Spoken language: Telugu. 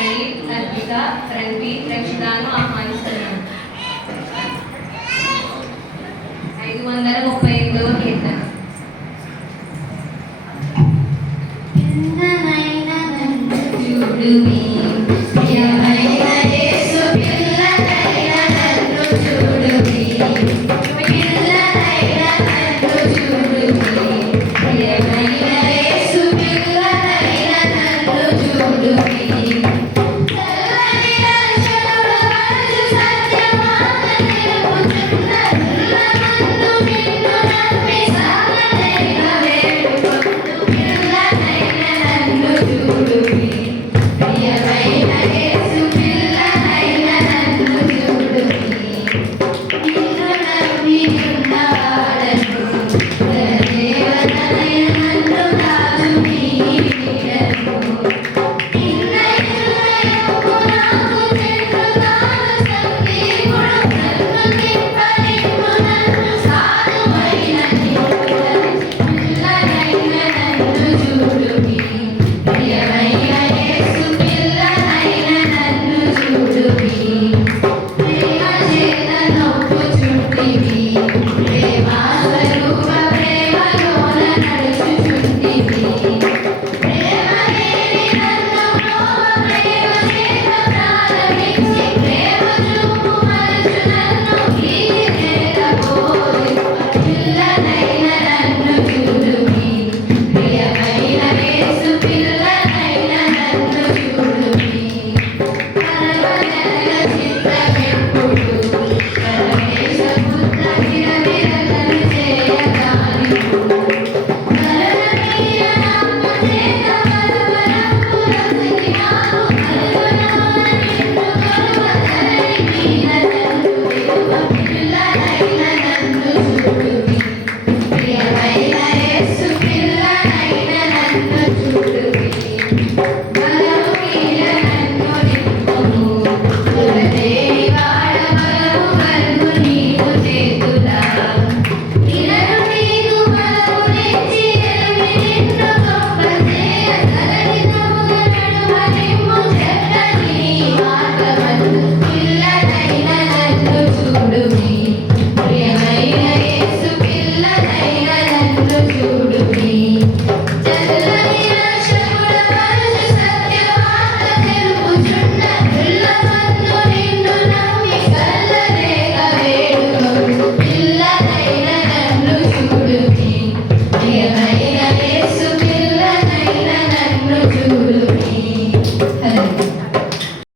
ప్రణీత్, అర్పిత, రణ్వీర్, రక్షితాను ఆహ్వానిస్తున్నాను. 538వ కీర్తన. చూడుమి ప్రియమైన యేసు పిల్లనైన నన్ను చూడుమి, పిల్లనైన నన్ను చూడుమి, ప్రియమైన యేసు పిల్లనైన నన్ను చూడుమి. చల్లని దర్శనుడు మనసు సత్యమాన నిలుపుచున్న నన్ను నిన్ను నమ్మి సాగనైన వేడుకొందు, పిల్లనైన నన్ను చూడుమి.